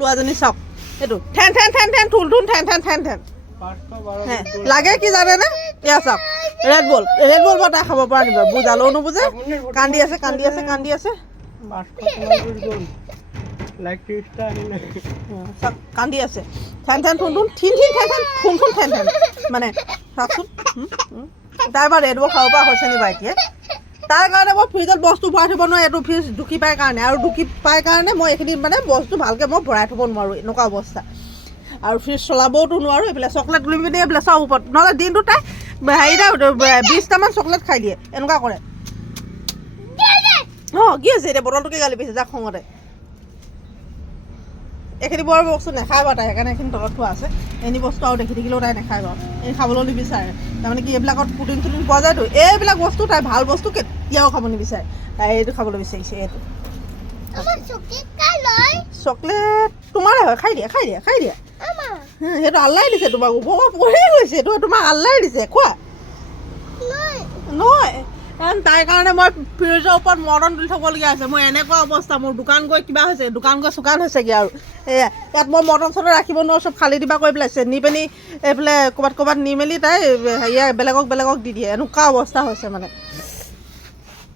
লোৱাজনী চাওক এইটো ঠেন ঠেন ঠেন ঠেন ঠুল ঠুল ঠেন ঠেন ঠেন ঠেন লাগে কি জানেনে এয়া চাওক ৰেড বল মই তাই খাব পৰা নিব বুজালেও নুবুজে কান্দি আছে কান্দি আছে ঠেন ঠেন ঠুন ঠুন ঠিন ঠিন ঠেন ঠেন ঠুন ঠুন ঠেন ঠেন মানে চাওকচোন তাই এবাৰ ৰেড বল খাব পৰা হৈছে নি বাৰু এতিয়া তাৰ কাৰণে মই ফ্ৰিজত বস্তু ভৰাই থ'ব নোৱাৰোঁ এইটো ফ্ৰিজ ঢুকি পায় কাৰণে আৰু ঢুকি পায় কাৰণে মই এইখিনি মানে বস্তু ভালকৈ মই ভৰাই থ'ব নোৱাৰোঁ এনেকুৱা অৱস্থা আৰু ফ্ৰিজ চলাবওতো নোৱাৰোঁ এইফালে চকলেট গুলি পিনি এইফালে চব ওপৰত নহ'লে দিনটো তাই হেৰিটা 20টামান চকলেট খাই দিয়ে এনেকুৱা কৰে অঁ কি আছে এতিয়া বটলটোকে গালি পাইছে যাক খঙতে এইখিনি বৰ বস্তু নাখায় বাৰু তাই সেইকাৰণে এইখিনি তলত থোৱা আছে এনি বস্তু আৰু দেখি থাকিলেও তাই নাখায় বাৰু এই খাবলৈ নিবিচাৰে তাৰমানে কি এইবিলাকত প্ৰটিন চটিন পোৱা যায়তো এইবিলাক বস্তু তাই ভাল বস্তু কেতিয়াও খাব নিবিচাৰে তাই এইটো খাবলৈ বিচাৰিছে এইটো চকলেট তোমাৰে হয় খাই দিয়া সেইটো আল্লাই দিছে তোমাক ওপৰৰ পৰি গৈছে এইটো তোমাক আল্লাই দিছে খোৱা নহয় কাৰণ তাইৰ কাৰণে মই ফ্ৰিজৰ ওপৰত মৰ্টন তুলি থ'বলগীয়া হৈছে মোৰ এনেকুৱা অৱস্থা মোৰ দোকান গৈ কিবা হৈছে দোকান গৈ চোকান হৈছেগৈ আৰু এয়া ইয়াত মই মৰ্টন চৰ্টন ৰাখিব নোৱাৰোঁ চব খালী দিবা কৰি পেলাইছে নি পিনি এইফালে ক'ৰবাত নি মেলি তাই হেৰিয়া বেলেগক দি দিয়ে এনেকুৱা অৱস্থা হৈছে মানে